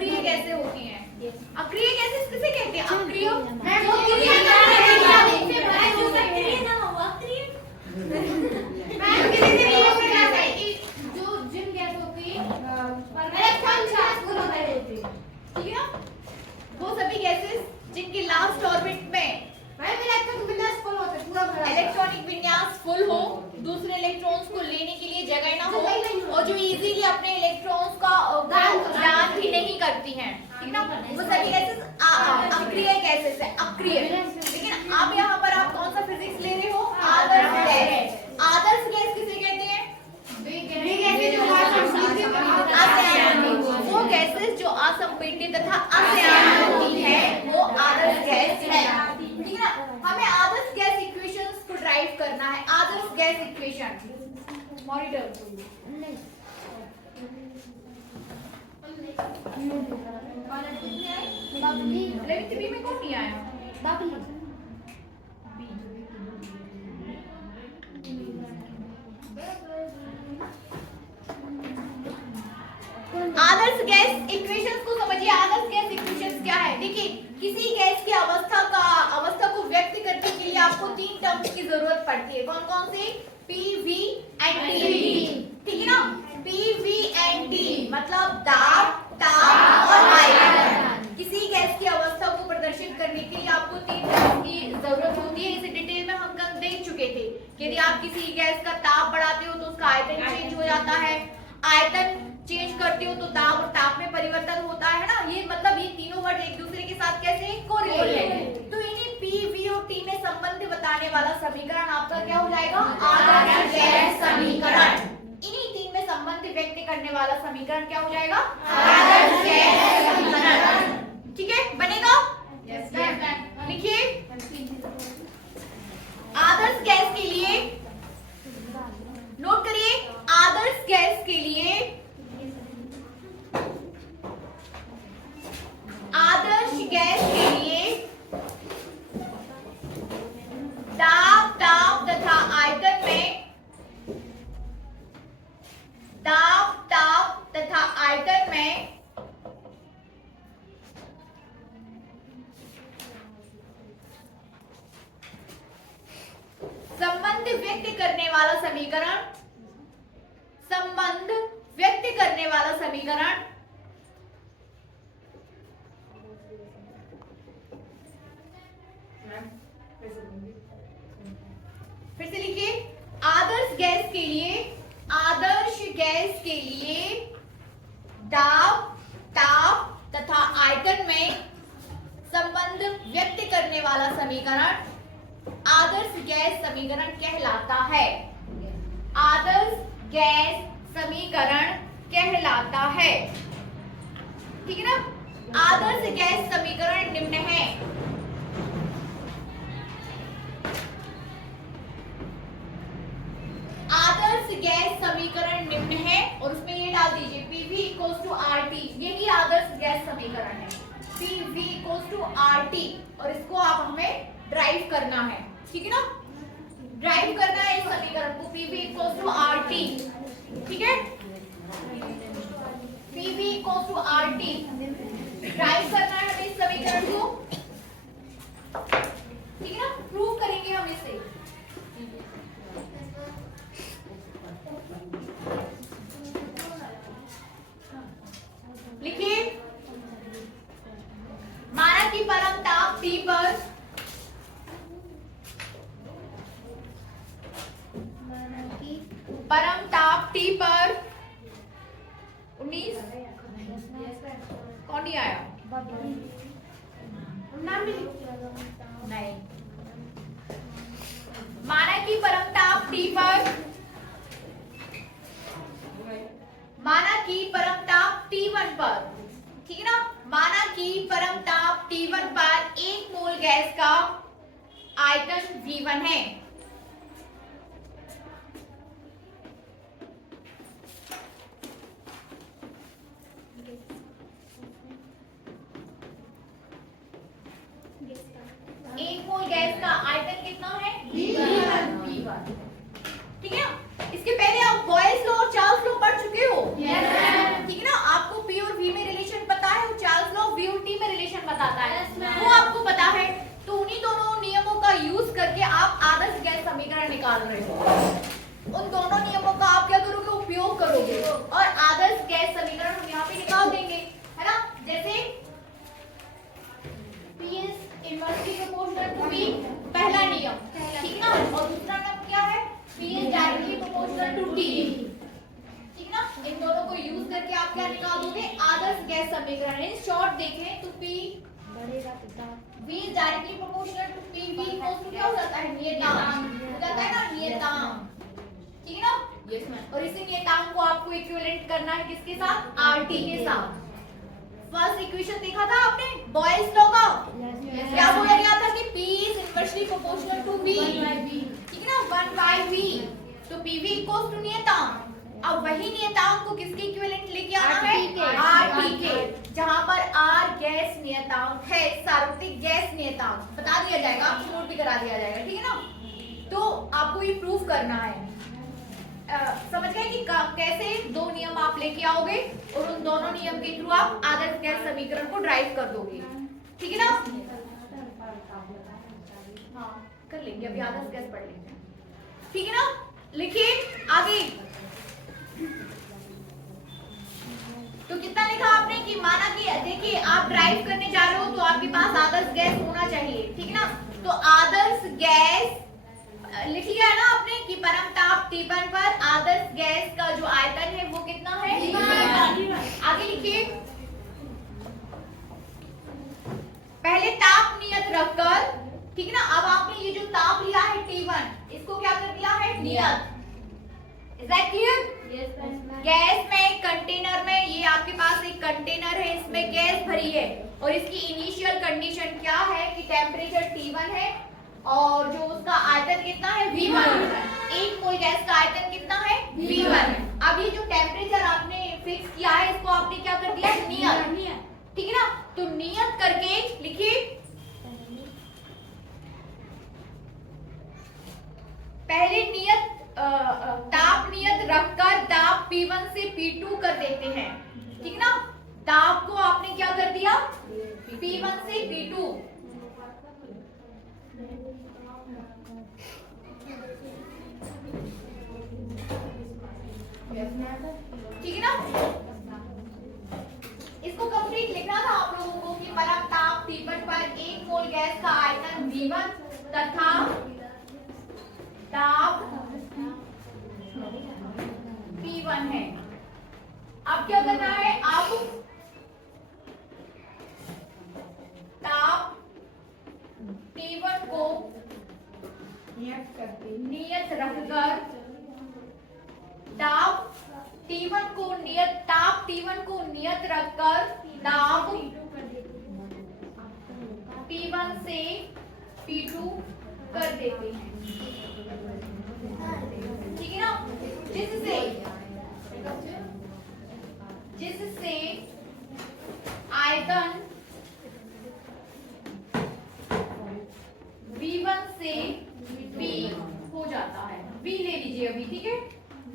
अक्रिय गैसें होती हैं। अक्रिय गैसें किसे कहते हैं? अक्रिय जो जिन गैस होती है ठीक है ना, वो सभी गैसेस जिनके लास्ट ऑर्बिट में इलेक्ट्रॉनिक विन्यास फुल हो, दूसरे इलेक्ट्रॉन्स को लेने के लिए जगह ना हो, और जो इजीली अपने इलेक्ट्रॉन्स का दान भी नहीं करती हैं, ठीक ना, वो सभी गैसेस अक्रिय गैसेस है, अक्रिय। लेकिन अब यहाँ पर आप कौन सा फिजिक्स ले रहे हो? आदर्श गैस। आदर्श गैस किसे कहते हैं? वो गैसेस जो असंपीडित तथा असंयान होती है वो आदर्श गैस है, ठीक है ना। हमें आदर्श गैस इक्वेशंस को ड्राइव करना है। आदर्श गैस इक्वेशन मॉनिटर में कौन नहीं आया? आदर्श गैस इक्वेशंस को समझिए। आदर्श गैस इक्वेशंस क्या है? देखिए, किसी गैस की अवस्था को व्यक्त करने के लिए आपको 3 टर्म्स की जरूरत पड़ती है। कौन कौन से? PV एंड TB, ठीक है ना। PV एंड T मतलब दाब, ताप और आयतन। किसी गैस की अवस्था को प्रदर्शित करने के लिए आपको 3 टर्म्स की जरूरत होती है। इसे डिटेल में हम कल देख चुके थे कि यदि आप किसी गैस का ताप बढ़ाते हो तो उसका आयतन चेंज हो जाता है, आयतन चेंज करते हो तो दाब और ताप में परिवर्तन होता है ना। ये मतलब ये तीनों वर्ड एक दूसरे के साथ कैसे कोरिलेटेड है। तो इन्हीं PV और T में संबंध बताने वाला समीकरण आपका क्या हो जाएगा? आदर्श गैस समीकरण। इन्हीं 3 में संबंध व्यक्त करने वाला समीकरण क्या हो जाएगा? आदर्श गैस समीकरण, ठीक है, बनेगा। लिखिए, आदर्श गैस के लिए नोट करिए, आदर्श गैस के लिए दाब, ताप तथा आयतन में संबंध व्यक्त करने वाला समीकरण फिर से लिखिए, आदर्श गैस के लिए दाब, ताप तथा आयतन में संबंध व्यक्त करने वाला समीकरण आदर्श गैस समीकरण कहलाता है। आदर्श गैस समीकरण कहलाता है, ठीक है ना। आदर्श गैस समीकरण निम्न है। आदर्श गैस समीकरण निम्न है और उसमें ये डाल दीजिए PV = RT। यही आदर्श गैस समीकरण है, PV = RT, और इसको आप हमें ड्राइव करना है, ठीक है ना। ड्राइव करना है इस समीकरण को, PV = RT, ठीक है। PV = RT ड्राइव करना है हमें इस समीकरण को, ठीक है ना। प्रूव करेंगे हम इसे। लिखिए, माना कि परम ताप T पर पर 19 कौन नहीं आया? नहीं। माना कि परम ताप T पर T1 पर, ठीक है ना। माना कि परम ताप T1 पर 1 मोल गैस का आयतन V1 है। एक मोल गैस का आयतन कितना है? V1, ठीक है। इसके पहले आप बॉयल्स लॉ और चार्ल्स लॉ पढ़ चुके हो, ठीक है ना। आपको P और V में रिलेशन पता है। और आदर्श गैस समीकरण हम यहाँ पे निकाल देंगे, है ना। जैसे P is inversely proportional to V, पहला नियम, ठीक ना। और दूसरा नियम क्या है, P is directly proportional to T, ठीक ना। इन दोनों को यूज करके आप क्या निकाल दोगे, आदर्श गैस समीकरण। इन शॉर्ट देखें तो P V is directly proportional to P, V equals to क्या हो जाता है, नियतांक हो जाता है ना, नियतांक, ठीक है ना। Yes ma'am. और इसी नियतांक को आपको इक्विवेलेंट करना है किसके साथ, RT के साथ। फर्स्ट इक्वेशन देखा था आपने बॉयल्स लॉ का, क्या बोला गया था कि P is inversely proportional to V, ठीक है ना, 1/V, तो PV equals to नियतांक। अब वही नियतांक को किसके इक्विवेलेंट लेके आना है, RT के, जहां पर R गैस नियतांक है, सार्वत्रिक गैस नियतांक बता दिया जाएगा, आपको नोट भी करा दिया जाएगा, ठीक है ना। तो आपको ये प्रूफ करना है, समझ गए कि कैसे दो नियम आप लेके आओगे और उन दोनों नियम के थ्रू आप आदर्श गैस समीकरण को ड्राइव कर दोगे, ठीक है ना। हाँ कर लेंगे, अभी आदर्श गैस पढ़ लेंगे, ठीक है ना। लिखिए आगे। तो कितना लिखा आपने कि माना कि देखिए आप ड्राइव करने जा रहे हो तो आपके पास आदर्श गैस होना चाहिए, ठीक है ना। तो आदर्श गैस लिख लिया है ना आपने कि परम ताप T1 पर आदर्श गैस का जो आयतन है वो कितना है, आगे लिखिए। पहले ताप नियत रखकर, ठीक है ना। अब आपने ये जो ताप लिया है T1, इसको क्या कर दिया है, नियत। Is that clear? गैस में एक कंटेनर में, ये आपके पास एक कंटेनर है, इसमें गैस भरी है और इसकी इनिशियल कंडीशन क्या है कि टेम्परेचर T1 है और जो उसका आयतन कितना है, V1। एक मोल गैस का आयतन कितना है, V1। अब ये जो टेम्परेचर आपने फिक्स किया है इसको आपने क्या कर दिया, नियत, ठीक है ना। तो नियत करके लिखिए, पहले नियत ताप नियत रखकर ताप P1 से P2 कर देते हैं, ठीक ना। ताप को आपने क्या कर दिया, P1 से P2, ठीक है ना। इसको कंप्लीट लिखना था आप लोगों को कि परम ताप T1 पर एक मोल गैस का आयतन V1 तथा ताप P1 है। अब क्या करना है, अब ताप T1 को नियत रखकर ताप T1 को नियत रखकर ताप P1 से P2 कर देते हैं, ठीक है ना। जिससे आयतन V1 से V हो जाता है, V ले लीजिए अभी, ठीक है,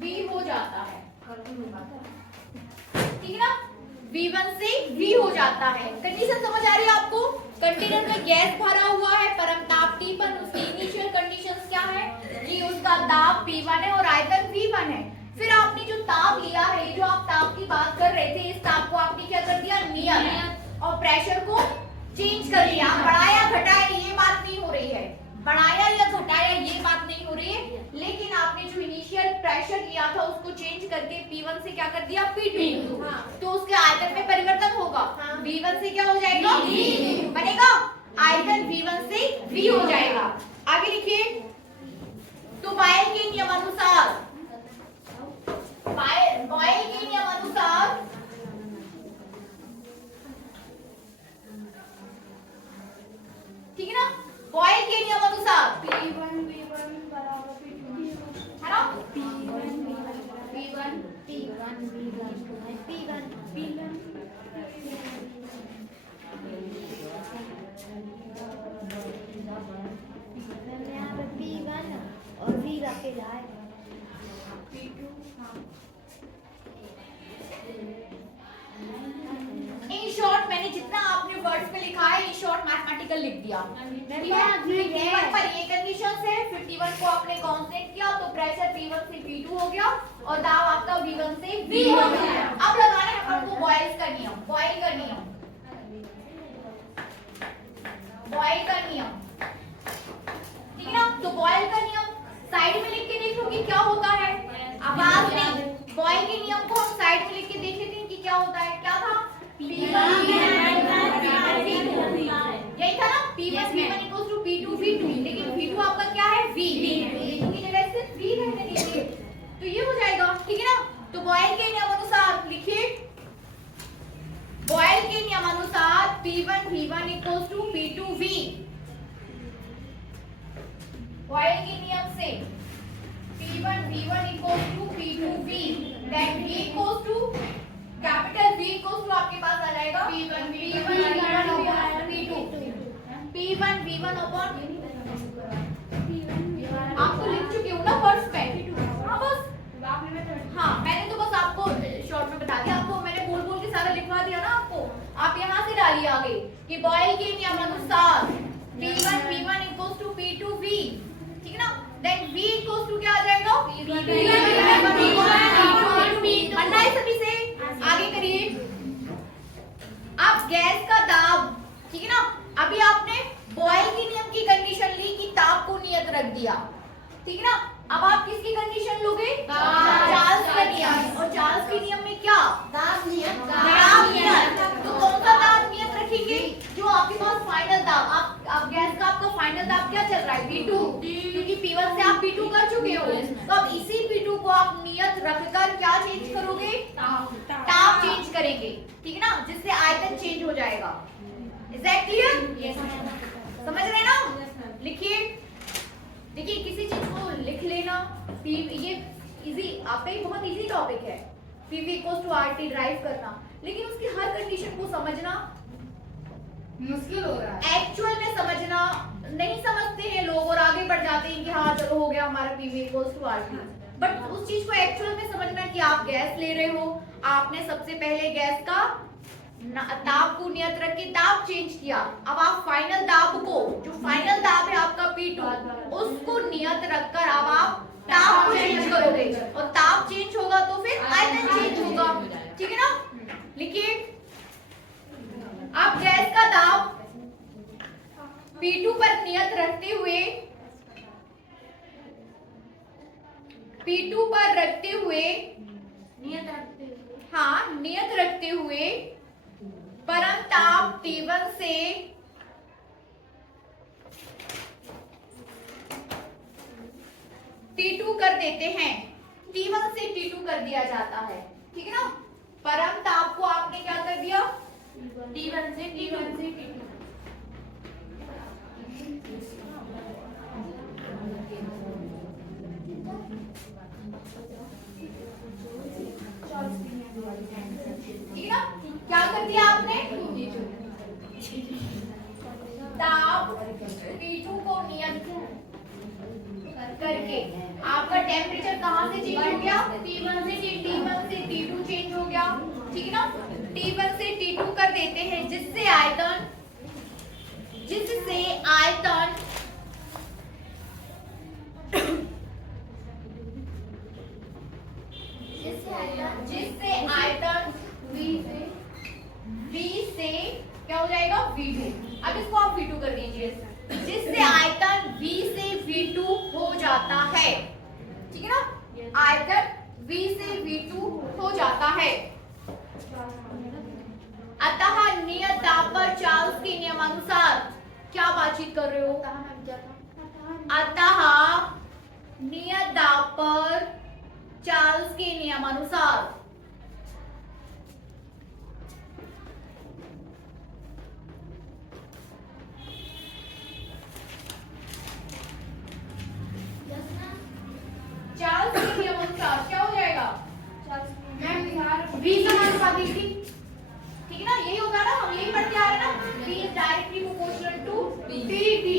V हो जाता है, ठीक है ना। V1 से V हो जाता है। कंडीशन समझ आ रही है आपको, कंटेनर में गैस भरा हुआ है, परम ताप T1, उसकी इनिशियल कंडीशंस क्या है कि उसका ताप P1 है और आयतन V1 है। फिर आपने जो ताप लिया है, जो आप ताप की बात कर रहे थे, इस ताप को आपने क्या कर दिया, नियत, और प्रेशर को चेंज कर लिया। बढ़ाया घटाया ये बात नहीं हो रही है, बढ़ाया या घटाया ये बात नहीं हो रही है, लेकिन आपने जो इनिशियल प्रेशर लिया था उसको चेंज करके P1 से क्या कर दिया, P2, तो उसके आयतन में परिवर्तन होगा। V1 से क्या हो जाएगा, V बनेगा, आयतन V1 से V हो जाएगा। आगे लिखिए। तो बॉयल के नियम अनुसार, बॉयल के नियम अनुसार ठीक है ना, बॉयल के नियम अनुसार P1 V1 बराबर P2 है ना, P1 V1 P1 V1 P1 P1 P1 और V अकेला है P2। इन शॉर्ट मैंने जितना आपने वर्ड्स में लिखा है, इन शॉर्ट मैथमेटिकल लिख दिया। T1 पर ये कंडीशंस है, फिर T1 को आपने कांस्टेंट किया तो प्रेशर P1 से P2 हो गया और दाब आपका V1 से V हो गया। अब लगाना है अपन को बॉयल का नियम, बॉयल का नियम, बॉयल का नियम, ठीक है ना। तो बॉयल का नियम साइड में लिख के देख लो कि क्या होता है। आवाज नहीं, बॉयल के नियम को हम साइड में लिख के देख लेते हैं कि क्या होता है। क्या था? P1 यही था ना, P1 V1 equals to P2 V2, लेकिन V2 आपका क्या है? V की जगह से V रहने दीजिए, तो ये हो जाएगा, ठीक है ना। तो बॉयल के नियमानुसार लिखिए, बॉयल के नियमानुसार P1 V1 equals to P2 V। Boil के नियम से P1 V1 equals to P2 V, then V equals to capital V equals to आपके पास आ जाएगा P1 V1 P2 P1 V1 upon, आप तो लिख चुके हो ना फर्स्ट में। हाँ बस, हाँ मैंने तो बस आपको शॉर्ट में बता दिया, आपको मैंने बोल बोल के सारा लिखवा दिया ना आपको। आप यहाँ से डालिए आगे कि बॉयल के नियमानुसार P1 V1 equals to P2 V, ठीक है ना। देन V इक्वल्स टू क्या आ जाएगा? बनना है सभी से, आगे करिए। अब गैस का दाब, ठीक है ना। अभी आपने बॉयल के नियम की कंडीशन ली कि ताप को नियत रख दिया, ठीक है ना। अब आप किसकी कंडीशन लोगे? चार्ल्स का नियम। और चार्ल्स के नियम में क्या? दाब नियत। दाब नियत। तो कौन सा दाब नियत रखेंगे? जो आपके पास फाइनल दाब, आप गैस का आपका फाइनल दाब क्या चल रहा है? P2, क्योंकि P1 से आप P2 कर चुके हो। तो अब इसी P2 को आप नियत रखकर क्या चेंज करोगे? ताप चेंज करेंगे, ठीक है ना, जिससे आयतन चेंज हो जाएगा। Is that clear? समझ रहे हैं ना? लिखिए, देखिए किसी चीज को लिख लेना, ये इजी, आपका ही बहुत इजी टॉपिक है, PV equals to RT derive करना, लेकिन उसकी हर कंडीशन को समझना मुश्किल हो रहा है। एक्चुअल में समझना नहीं समझते हैं लोग और आगे बढ़ जाते हैं कि हाँ चलो हो गया हमारा PV equals to RT, but उस चीज को एक्चुअल में समझना कि आप गैस ले रहे हो, आपने सबसे पहले गैस का दाब को नियत रख के दाब चेंज किया। अब आप फाइनल दाब को, जो फाइनल दाब है आपका P2, उसको नियत रखकर अब आप ताप को चेंज करोगे, और ताप चेंज होगा तो फिर आयतन चेंज होगा, ठीक है ना। लिखिए, आप गैस का दाब P2 पर नियत रखते हुए, P2 पर रखते हुए, हाँ नियत रखते हुए परम ताप T1 से T2 कर देते हैं, T1 से T2 कर दिया जाता है, ठीक है ना। परम ताप को आपने क्या कर दिया? T1 से T2। ठीक है ना, क्या कर दिया आपने? ताप P2 को नियत करके आपका टेम्परेचर कहां से चेंज हो गया? T1 से T2 चेंज हो गया, ठीक है ना। T1 से T2 कर देते हैं, जिससे आयतन V से क्या हो जाएगा? V2। अब इसको आप V2 कर दीजिए, जिससे आयतन V से V2 हो जाता है, ठीक है ना। आयतन V से V2 हो जाता है। अतः नियत दाब पर चार्ल्स के नियमानुसार, क्या बातचीत कर रहे हो? अतः नियत दाब पर चार्ल्स के नियमानुसार चार्ल्स के नियमानुसार क्या हो जाएगा? V समानुपाती थी, ठीक है ना। यही होगा ना, हम यही पढ़ते आ रहे हैं ना, V is directly proportional to T। V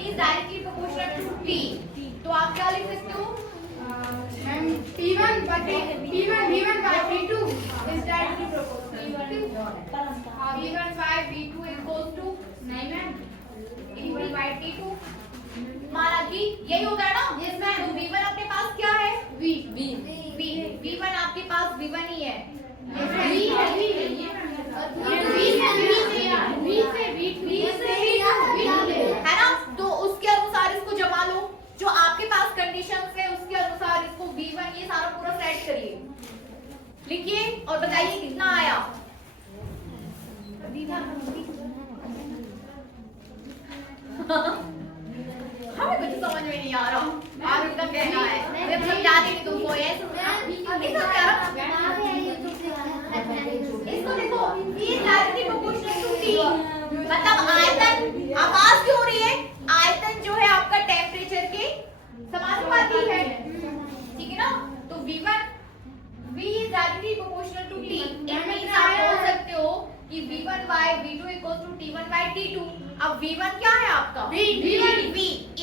is directly proportional to T। तो आप क्या लिख सकते हो? P1 by P2 is directly proportional। V1 by V2 equals to T1 by T2। माना कि यही होता है ना। Yes, ma'am. तो V1 अपने पास क्या है? V V1 आपके पास V1 ही है। है ना? तो उसके अनुसार इसको जमा लो, जो आपके पास कंडीशंस है उसके अनुसार इसको V1 ये सारा पूरा सेट करिए, लिखिए और बताइए कितना आया। हमें कुछ समझ में नहीं आ रहा, आप इनका कहना है मैं समझा देंगे तुमको। ये नहीं समझ आ रहा? इसको देखो, ये डायरेक्टली प्रोपोर्शनल टू T, मतलब आयतन, आवाज क्यों हो रही है? आयतन जो है आपका टेम्परेचर के समानुपाती है, ठीक है ना? तो V1 V is directly proportional to T। It means आप बोल सकते हो कि V1 by V2 equals to T1 by T2। अब V1 क्या है आपका? V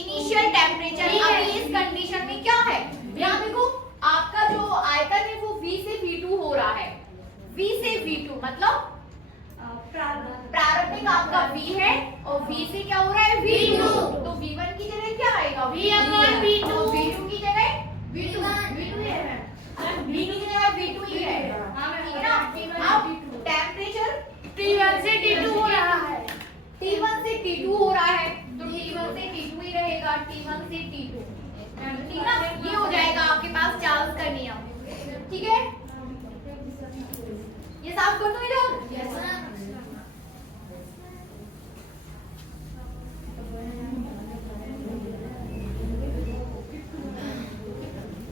initial temperature. अब इस कंडीशन में क्या है? यहाँ देखो, आपका जो आयतन है वो V से V2 हो रहा है। V से V2 मतलब प्रारंभिक आपका V है और V से क्या हो रहा है? V2। तो V1 की जगह क्या आएगा? V/V2। और V2 की जगह V2 ही है। V2 की जगह V2 ही है, ठीक है ना? अब टेम्परेचर T1 से T2 हो रहा है। T1 से T2 हो रहा है, तो T1 से T2 ही रहेगा, T1 से T2, ठीक है ना? ये हो जाएगा आपके पास चार्ल्स का नियम, ठीक है? ये साफ कर दो इधर। Yes, ma'am.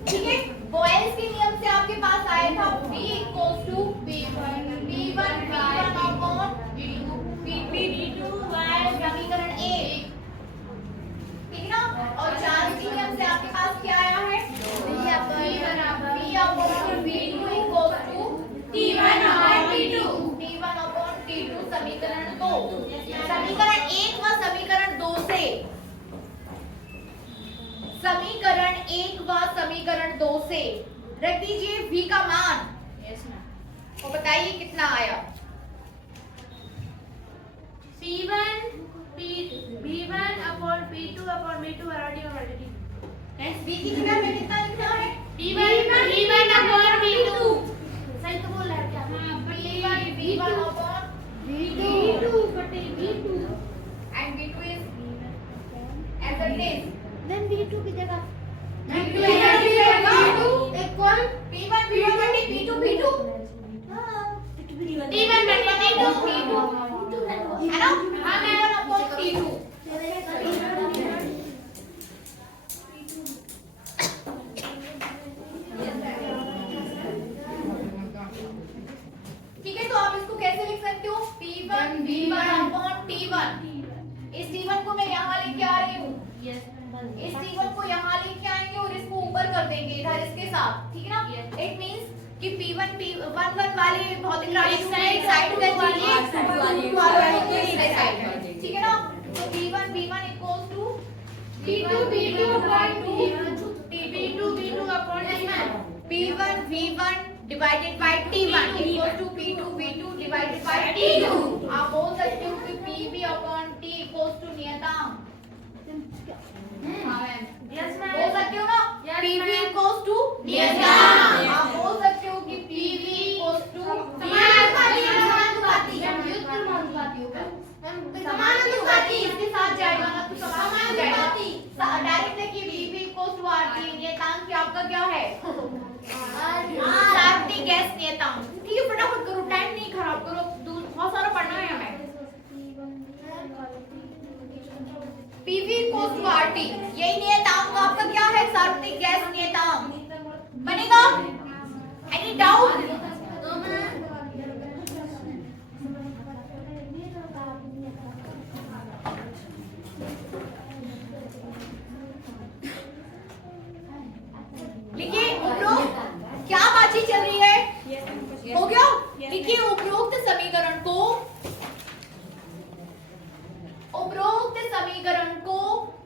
ठीक है, बॉयल्स के नियम से आपके पास आया था V equals to V1 upon V2 समीकरण 1, ठीक है ना? और चार्ल्स के नियम से आपके पास क्या आया है? V upon V2 equals to T1 upon T2 समीकरण 2। समीकरण 1 व समीकरण 2 से, समीकरण 1 व समीकरण 2 से रख दीजिए V का मान और बताइए कितना आया। V1 upon P2 upon V2 already. V की जगह में कितना लिखना है? V1 upon V2। सही तो बोल रहा है क्या? V1 upon V2 बटे V2 and V2 is as it is। then V2 की जगह V2 equal P1 बटे V2 T1 बटे T2 है ना? हाँ, P1 upon T2। ठीक है, तो आप इसको कैसे लिख सकते हो? P1 V1 upon T1। इस T1 को मैं यहाँ लेके आ रही हूँ, इस T1 को यहाँ लेके आएंगे और इसको ऊपर कर देंगे इधर इसके साथ, ठीक है ना? इट मींस कि P1 वाले भौतिक राशि को एक साइड कर दीजिए, P2 वाले को इस साइड, ठीक है ना? तो P1 equals to V2 upon V2 upon T1 P1 V1 divided by T1 equals to P2 V2 divided by T2। आप बोल सकते हो कि PV upon T equals to नियतांक। हाँ मैम, Yes, ma'am. बोल सकते हो ना? Yes, PV ma'am. equals to नियतांक। आप बोल सकते हो कि PV equals to समानुपाती। इसके साथ जाएगा ना तो समान हो जाएगा। डायरेक्ट है कि PV equals to RT नियतांक क्या आपका क्या है? सार्वत्रिक गैस नियतांक। ठीक है, फटाफट करो, टाइम नहीं खराब करो, बहुत सारा पढ़ना है हमें। PV equals to RT, यही नियतांक आपका क्या है? सार्वत्रिक गैस नियतांक बनेगा। Any doubt? लिखिए उपरोक्त क्या बातचीत चल रही है? हो गया? लिखिए उपरोक्त समीकरण को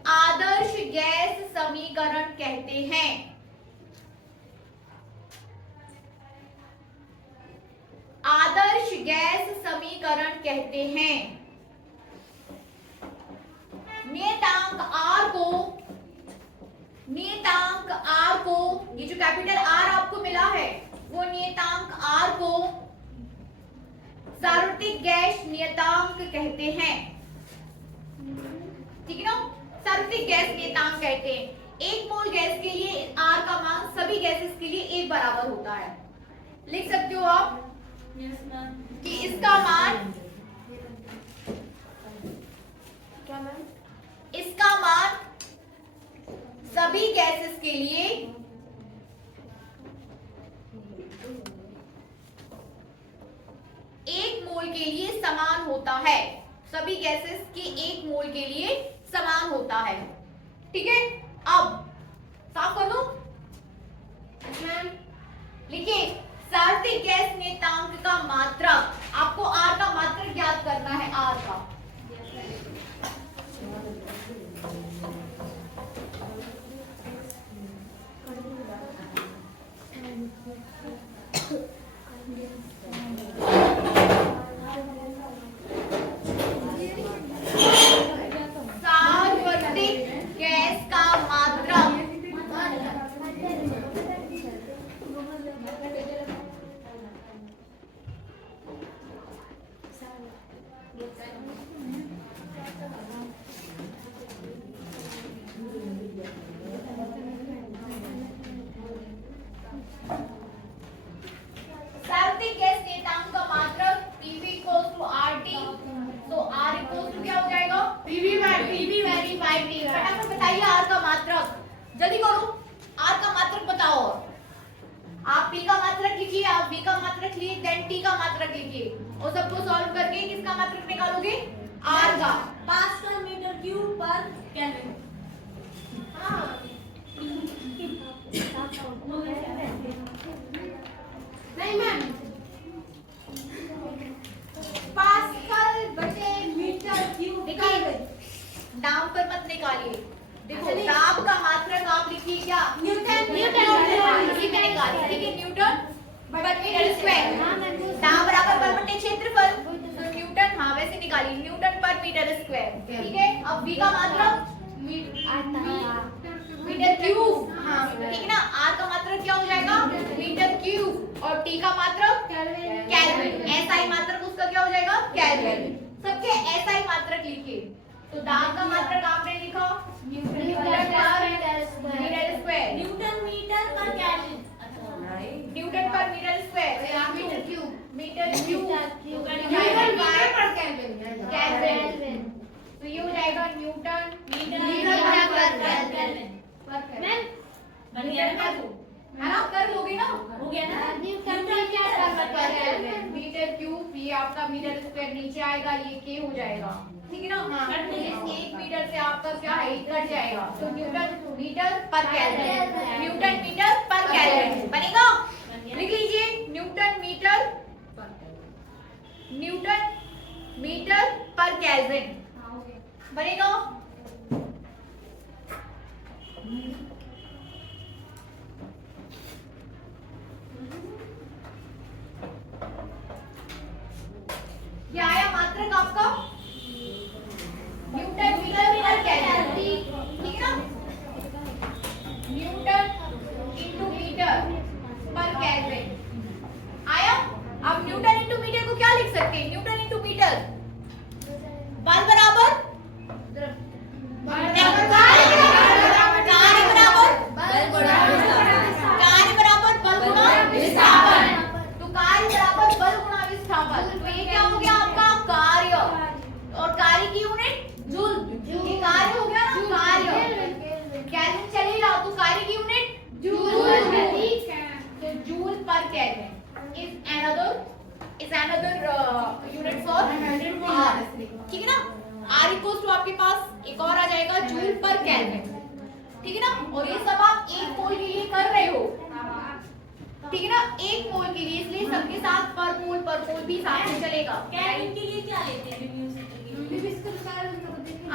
आदर्श गैस समीकरण कहते हैं। आदर्श गैस समीकरण कहते हैं। नियतांक R को नियतांक R को, ये जो कैपिटल R आपको मिला है वो नियतांक R को सार्वत्रिक गैस नियतांक कहते हैं। ठीक है ना, सार्वत्रिक गैस नियतांक कहते हैं। एक मोल गैस के लिए R का मान सभी गैसेस के लिए एक बराबर होता है। लिख सकते हो आप कि इसका मान, इसका मान सभी गैसेस के लिए एक मोल के लिए समान होता है। सभी गैसेस के एक मोल के लिए समान होता है। ठीक है, अब साफ कर दो। लिखिए, सार्वत्रिक गैस नियतांक का मात्रक, आपको R का मात्रक ज्ञात करना है। R का सार्वत्रिक गैस का मात्रक सार्वत्रिक गैस नियतांक का मात्रक PV = RT, तो R = क्या हो जाएगा? PV / T। फटाफट बताइए R का मात्रक, जल्दी करो। R का मात्रक बताओ। आप P का मात्रक लिखिए, आप V का मात्रक लिखिए, देन T का मात्रक लिखिए और सबको सॉल्व करके किसका मात्रक निकालोगे? R का। पास्कल मीटर क्यूब पर केल्विन। नहीं मैम, पास्कल बटे मीटर क्यूब देखिए, दाब पर मत निकालिए। देखो, अच्छा, दाब का मात्रक आप लिखिए क्या? न्यूटन। इसी में निकालिए। देखिए, न्यूटन पर मीटर स्क्वायर। दाब बराबर बल बटे क्षेत्रफल, तो न्यूटन, हाँ वैसे निकालिए, न्यूटन पर मीटर स्क्वायर। ठीक है, अब V का मात्रक मीटर क्यूब। हाँ ठीक है ना, R का मात्रक क्या हो जाएगा? मीटर क्यूब, और T का मात्रक केल्विन। SI मात्रक उसका क्या हो जाएगा? केल्विन। सबके SI मात्रक लिखिए। तो दाब का मात्रक आपने लिखा newton per metre square, newton metre पर kelvin. Newton per metre square, metre cube पर केल्विन। तो ये हो जाएगा न्यूटन मीटर पर केल्विन। मैम बन गया ना? है ना, कर लोगे ना? हो गया ना? मीटर क्यूब, ये आपका मीटर स्क्वायर नीचे आएगा, ये K हो जाएगा। ठीक है ना? हाँ, इस 1 मीटर से आपका क्या है, कट जाएगा, तो न्यूटन मीटर पर केल्विन, न्यूटन मीटर पर केल्विन बनेगा। लिख लीजिए, न्यूटन मीटर पर केल्विन बनेगा। क्या आया मात्रक आपका? न्यूटन मीटर पर केल्विन। ठीक है ना, न्यूटन इंटू मीटर पर केल्विन आया। अब न्यूटन इंटू मीटर को क्या लिख सकते हैं? न्यूटन इंटू मीटर, बल बराबर कार्य बराबर बल गुणा विस्थापन। तो कार्य बराबर बल गुणा विस्थापन, तो ये क्या हो गया आपका? कार्य, और कार्य की यूनिट जूल। ये कार्य हो गया ना, कार्य केल्विन चलेगा, तो कार्य की यूनिट जूल। तो जूल पर kelvin is another unit for R। ठीक है ना, R इक्वल्स टू आपके पास एक और आ जाएगा जूल पर केल्विन। ठीक है ना, और ये सब आप एक मोल के लिए कर रहे हो। ठीक है ना, एक मोल के लिए, इसलिए सबके साथ पर मोल भी साथ में चलेगा। केल्विन के लिए क्या लेते हैं?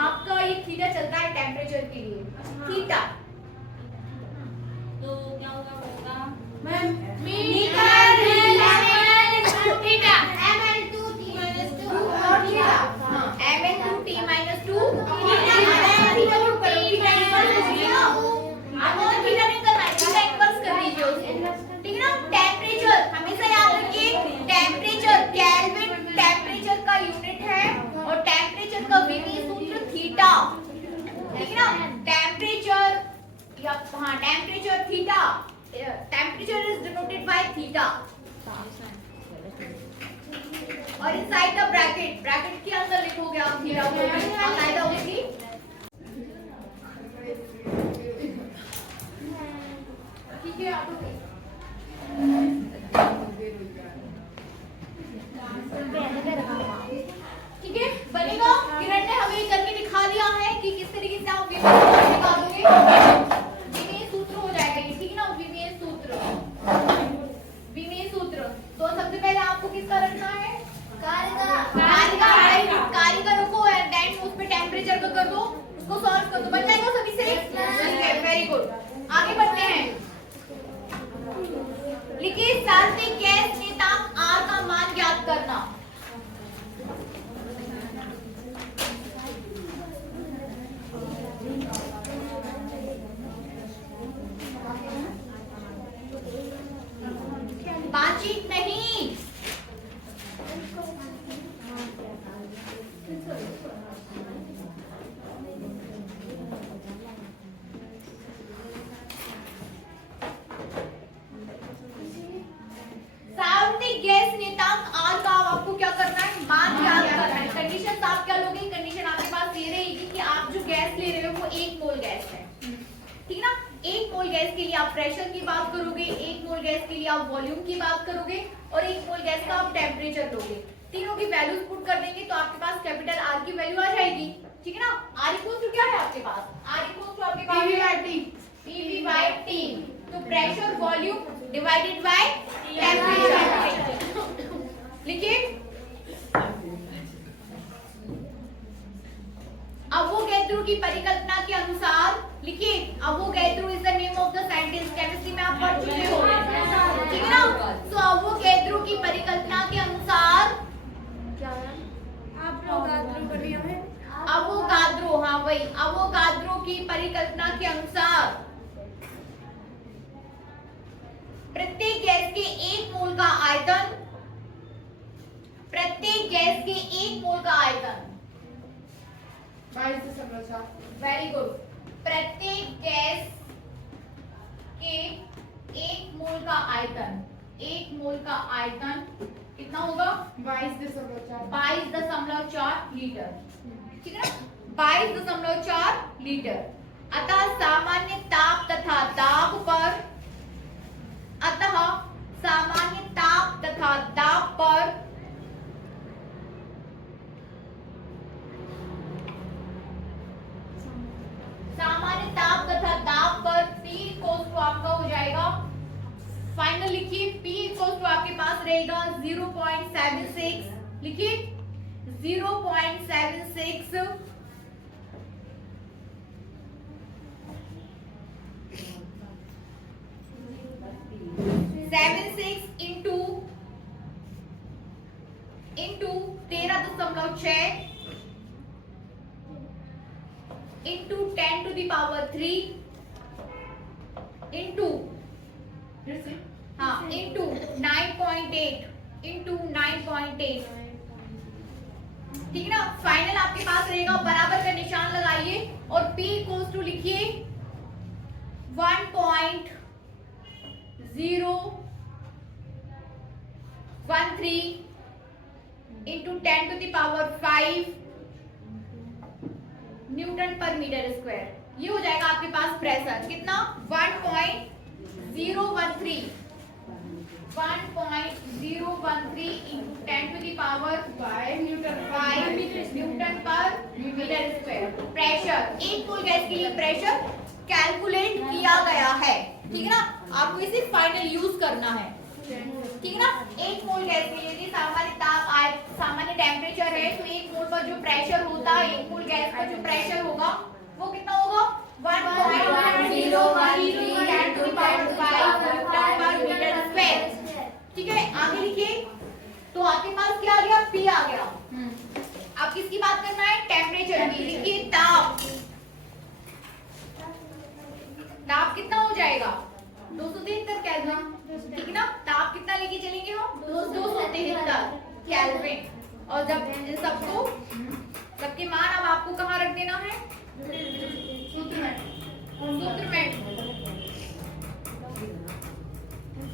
आपका ये थीटा चलता है टेम्परेचर के लिए, थीटा। तो क्या होगा? मैम MN2T - 2 थीटा और इनसाइड द ब्रैकेट, ब्रैकेट के अंदर लिखोगे आप थीटा को, बाकायदा उसकी ठीक है। आप ठीक है बनेगा। किरण ने हमें करके दिखा दिया है कि किस तरीके से आप निकालोगे। विमेय सूत्र हो जाएगा ये, ठीक है ना, विमेय सूत्र। विमेय सूत्र तो सबसे पहले आपको किसका रखना है, कार्य का रखो एंड देन उस पे टेम्परेचर का कर दो, उसको सॉल्व कर दो, बन जाएगा सभी से। ठीक है वेरी गुड। आगे बढ़ते हैं। लिखिए साल्फिक गैस नेतांक R का मान ज्ञात करना। बातचीत नहीं, सार्वत्रिक गैस नेतांक R का आपको क्या करना है, मान ज्ञात करना है। कंडीशन आप क्या लोगे, कंडीशन आपके पास ये रहेगी कि आप जो गैस ले रहे हो वो 1 मोल गैस है, ठीक ना। 1 मोल गैस के लिए आप प्रेशर की बात करोगे, 1 मोल गैस के लिए आप वॉल्यूम की बात करोगे और 1 मोल गैस का आप टेम्परेचर लोगे। तीनों की वैल्यूज पुट कर देंगे तो आपके पास कैपिटल R की वैल्यू आ जाएगी, ठीक है ना। R इक्वल टू क्या है आपके पास, R इक्वल टू आपके पास PV बाय T, तो pressure volume divided by temperature. लिखिए अवोगैड्रो की परिकल्पना के अनुसार, लिखिए Avogadro is the name of the scientist, chemistry में आप पढ़ चुके हो, ठीक है ना। तो अवोगैड्रो की परिकल्पना के अनुसार अवोगाद्रो, हाँ वही, अवोगाद्रो की परिकल्पना के अनुसार प्रत्येक गैस के 1 मोल का आयतन, प्रत्येक गैस के 1 मोल का आयतन 22.4, वेरी गुड। प्रत्येक गैस के 1 मोल का आयतन, 1 मोल का आयतन कितना होगा, 22.4 लीटर, ठीक है ना, 22.4 लीटर। अतः सामान्य ताप तथा दाब पर, अतः सामान्य ताप तथा दाब पर सामान्य ताप तथा दाब पर P इक्वल्स टू आपका हो जाएगा, फाइनल लिखिए P इक्वल्स टू आपके पास रहेगा 0.76, लिखिए 0.76 into 13.6 into 10 to the power 3 into, हाँ, इंटू 9.8 इंटू 9.8, ठीक है ना। फाइनल आपके पास रहेगा, बराबर का निशान लगाइए और P इक्वल्स टू लिखिए 1.013 into 10 to the power 5 newton per metre square. ये हो जाएगा आपके पास प्रेशर कितना, 1.013 into 10 to the power 5 newton per metre square. Pressure 1 mole gas के लिए प्रेशर कैलकुलेट किया गया है, ठीक है ना। आपको इसे फाइनल यूज करना है, ठीक है ना। 1 मोल गैस के लिए यदि सामान्य ताप, सामान्य टेम्परेचर है तो 1 मोल पर जो प्रेशर होता है, 1 मोल गैस पर जो प्रेशर होगा वो कितना होगा, 1.013 10 to the power 5 newton per metre square, ठीक है। आगे लिखिए, तो आपके पास क्या आ गया, P आ गया। अब किसकी बात करना है, टेम्परेचर की। लिखिए ताप, ताप कितना हो जाएगा, 273 केल्विन, ठीक है ना। ताप कितना लेके चलेंगे हम, 273 केल्विन। और जब सबको, सबके मान अब आपको कहाँ रख देना है, सूत्र में,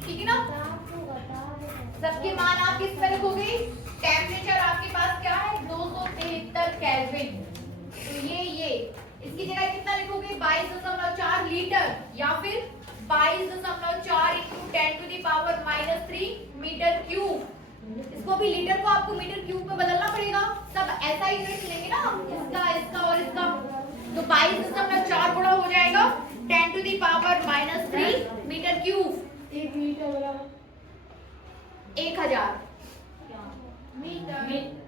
ठीक है ना। ये मान आप किस में रखोगे? टेम्परेचर आपके पास क्या है? 273 केल्विन। तो ये इसकी जगह कितना लिखोगे? 22.4 लीटर या फिर 22.4 इंटू 10⁻³ मीटर क्यूब। इसको भी लीटर को आपको मीटर क्यूब में बदलना पड़ेगा। सब ऐसा ही यूनिट लेंगे ना, इसका और इसका। तो 22.4 गुणा हो जाएगा 10⁻³ मीटर क्यूब। 1 मीटर बराबर 1000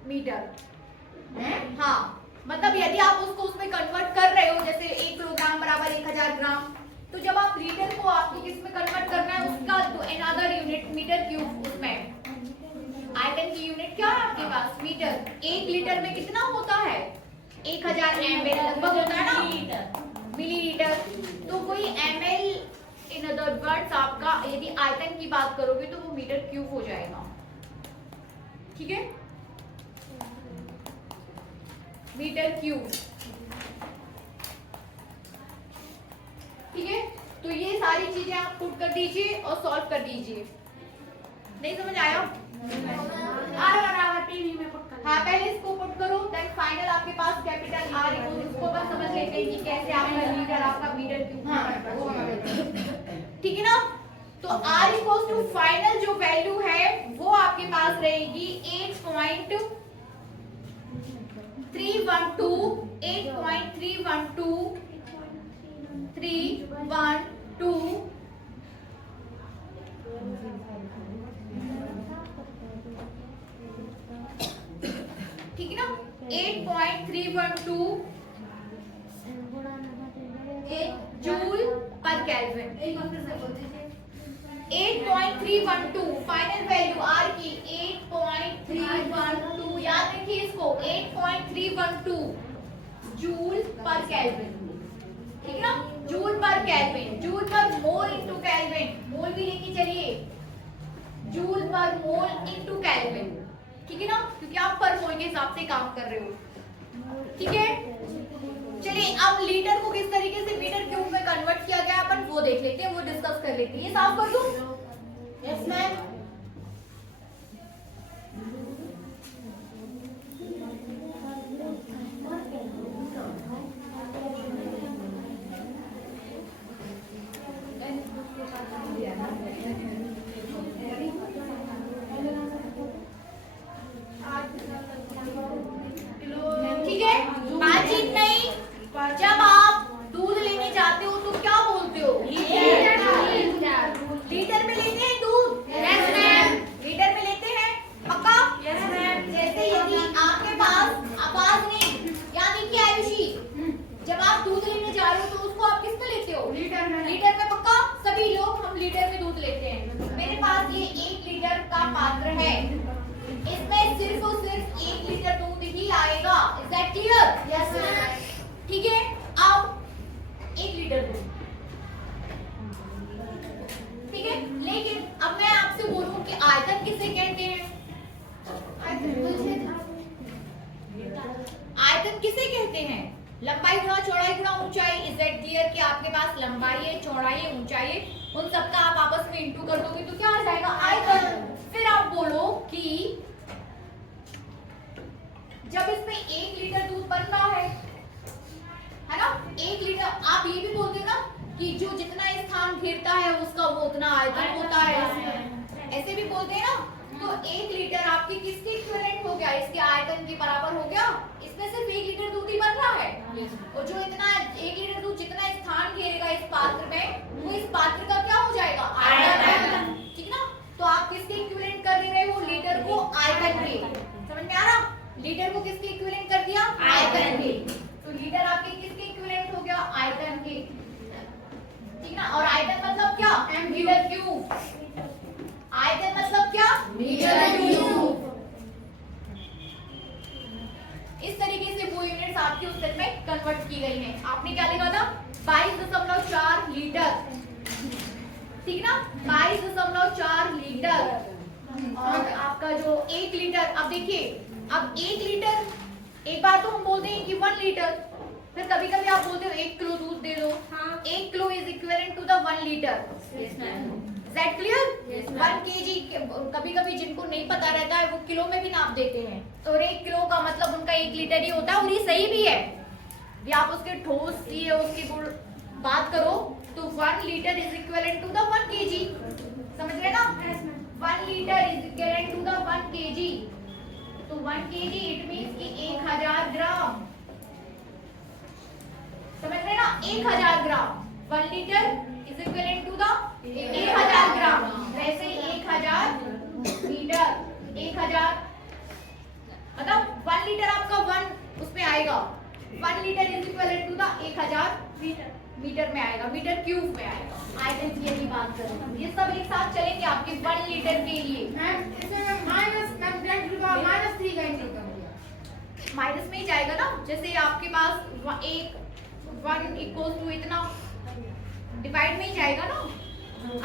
मीटर। हाँ, मतलब यदि आप उसको उसमें कन्वर्ट कर रहे हो, जैसे 1 किलोग्राम बराबर 1000 ग्राम, तो जब आप लीटर को आपको किस में कन्वर्ट करना है, उसका तो अनदर यूनिट मीटर क्यूब। उसमें आयतन की यूनिट क्या है आपके पास? मीटर। 1 लीटर में कितना होता है? 1000 ml लगभग होता है ना, मिलीलीटर। तो कोई ml इन अदर वर्ड्स आपका यदि आयतन की बात करोगे तो वो मीटर क्यूब हो जाएगा। ठीक है, मीटर क्यूब। ठीक है, तो ये सारी चीजें आप पुट कर दीजिए और सॉल्व कर दीजिए। नहीं समझ आया? आर बराबर टीवी में पुट कर। हाँ, पहले इसको पुट करो, देन फाइनल आपके पास कैपिटल आर इक्वल, उसको बस समझ लेते हैं कि कैसे आपका लीटर आपका मीटर क्यूब। ठीक है ना? तो आर इक्वल टू फाइनल जो वैल्यू है वो आपके पास रहेगी 8.312 ठीक है ना? 8.312 जूल पर केल्विन। 8.312 फाइनल वैल्यू आर की 8.312, याद रखिए इसको, 8.312 जूल पर केल्विन। ठीक है ना? जूल पर केल्विन, जूल पर मोल इनटू केल्विन, मोल भी लेके चलिए, जूल पर मोल इनटू केल्विन। ठीक है ना? क्योंकि आप पर मोल के हिसाब से काम कर रहे हो। ठीक है, चलिए अब लीटर को किस तरीके से मीटर क्यूब में कन्वर्ट किया गया अपन वो देख लेते हैं, वो डिस्कस कर लेते हैं। ये साफ कर दूं? Yes ma'am. ठीक है, बातचीत नहीं। जब आप दूध लेने जाते हो तो क्या बोलते हो? लीटर में लेते हैं दूध? Yes ma'am. लीटर में लेते हैं? पक्का? Yes ma'am. जैसे यदि आपके पास आवाज नहीं, याद देखिए आयुषी, जब आप दूध लेने जा रहे हो तो उसको आप किस में लेते हो? लीटर में। लीटर में पक्का? सभी लोग हम लीटर में दूध लेते हैं। मेरे पास ये 1 लीटर का पात्र है, इसमें सिर्फ और सिर्फ 1 लीटर दूध ही आएगा। Is that clear? Yes ma'am. ठीक है, अब 1 लीटर दूध। ठीक है, लेकिन अब मैं आपसे बोलूं कि आयतन किसे कहते हैं? आयतन किसे कहते हैं? लंबाई गुणा चौड़ाई गुणा ऊंचाई। इज दैट क्लियर कि आपके पास लंबाई है, चौड़ाई है, ऊंचाई है, उन सबका आप आपस में इंटू कर दोगे तो क्या आ जाएगा? आयतन। फिर आप बोलो कि जब इसमें 1 लीटर दूध बन रहा है ना, 1 लीटर, आप ये भी बोलते ना कि जो जितना स्थान घेरता है उसका वो उतना आयतन होता है, ऐसे भी बोलते हैं ना। तो 1 लीटर आपके किसके इक्विवेलेंट हो गया? इसके आयतन के बराबर हो गया। इसमें सिर्फ 1 लीटर दूध ही बन रहा है, और जो इतना 1 लीटर दूध जितना स्थान घेरेगा इस पात्र में, वो इस पात्र का क्या हो जाएगा? आयतन। ठीक ना? तो आप किसके इक्विवेलेंट कर रहे हो? लीटर को आयतन के। समझ में आ रहा? लीटर को किसके इक्विवेलेंट कर दिया? आयतन के। तो लीटर आपके किसके इक्विवेलेंट हो गया? आयतन के। ठीक ना? और आयतन मतलब क्या? Metre cube. आयतन मतलब क्या? Metre cube. इस तरीके से वो यूनिट्स आपके उस सेट में कन्वर्ट की गई हैं। आपने क्या लिखा था? 22.4 लीटर। ठीक ना? 22.4 लीटर। और आपका जो 1 लीटर, अब देखिए, अब 1 लीटर, एक बार तो हम बोलते हैं कि 1 लीटर, फिर कभी कभी आप बोलते हो 1 किलो दूध दे दो। हाँ। 1 kilo is equivalent to the 1 litre. That clear? 1 KG, कभी कभी जिनको नहीं पता रहता है वो किलो में भी नाप देते हैं, और 1 किलो का मतलब उनका 1 लीटर ही होता है, और ये सही भी है। ये आप उसके ठोस ये उसकी गुण बात करो तो 1 litre is equivalent to the 1 KG, समझ रहे ना? 1 litre is equivalent to the 1 KG, तो 1 केजी इट मींस कि 1000 ग्राम, समझ रहे ना? 1000 gram, 1 litre is equivalent to the 1000 gram, वैसे 1000 लीटर, 1000 मतलब 1 लीटर आपका 1 उसमें आएगा, 1 litre is equivalent to the 1000 metre में आएगा, मीटर क्यूब में आएगा। आई थिंक ये भी बात करें, ये सब एक साथ चलेंगे आपके 1 लीटर के लिए। माइनस में ही जाएगा ना, जैसे आपके पास 1 इक्वल टू इतना, डिवाइड में ही जाएगा ना।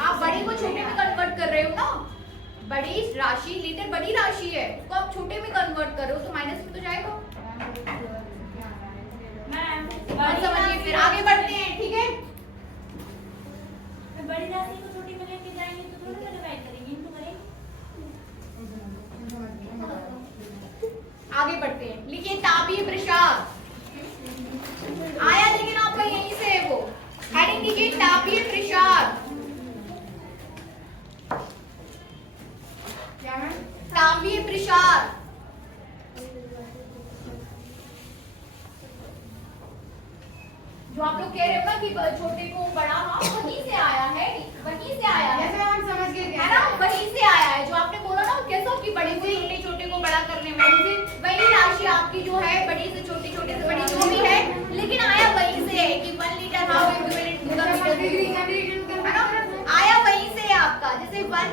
आप बड़े को छोटे में कन्वर्ट कर रहे हो ना, बड़ी राशि, लीटर बड़ी राशि है, उसको आप छोटे में कन्वर्ट कर रहे हो तो माइनस में तो जाएगा। समझिए, फिर आगे बढ़ते हैं, ठीक है? बड़ी राशि को छोटी में लेके जाएंगे तो थोड़ा सा डिवाइड करेंगे, इनको करेंगे। आगे बढ़ते हैं, लिखिए तापीय प्रसार आया, लेकिन आपका यहीं से है वो, हेडिंग लीजिए तापीय प्रसार। क्या है तापीय प्रसार? जो आप लोग कह रहे हो ना कि छोटे को बड़ा, हाँ वहीं से आया है, वहीं से आया है, जैसे हम समझ गए है ना? वहीं से आया है, जो आपने बोला ना कैसा कि बड़े से छोटे, छोटे को बड़ा करने में, वही राशि आपकी जो है बड़ी से छोटी, छोटे से बड़ी जो भी है, लेकिन आया वहीं से है कि 1 litre how equivalent to the metre, है ना? आया वहीं से है आपका, जैसे 1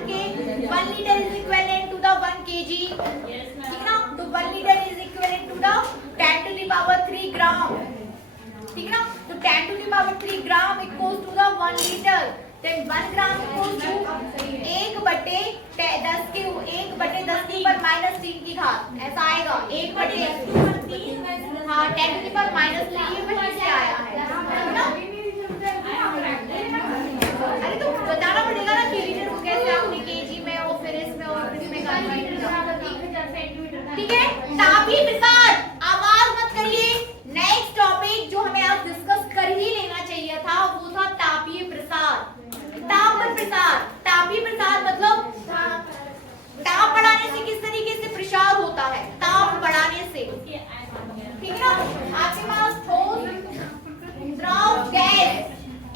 litre is equivalent to the 1 KG, ठीक ना? तो 1 litre is equivalent to the 10 to the power 3 gram, ठीक ना? तो 10 to the power 3 gram equals to the 1 litre, then 1 gram equals to 1/10 के 1/10 की पर -3 की घात, ऐसा आएगा 1/3, हाँ 10 की पर -3 वहीं से आया है ना? अरे तो बताना पड़ेगा ना कि लीटर को कैसे आपने केजी में और फिर इसमें और इसमें कन्वर्ट किया, ठीक है? तापीय प्रसार, आवाज मत करिए। नेक्स्ट टॉपिक जो हमें आज डिस्कस कर ही लेना चाहिए था वो था तापीय प्रसार, ताप पर प्रसार। तापीय प्रसार मतलब ताप बढ़ाने से किस तरीके से प्रसार होता है, ताप बढ़ाने से, ठीक है ना? आपके पास ठोस, द्रव, गैस,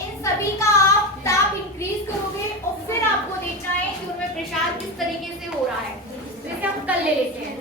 इन सभी का आप ताप इंक्रीज करोगे और फिर आपको देखना है कि उनमें प्रसार किस तरीके से हो रहा है। जैसे हम कल ले लेते हैं,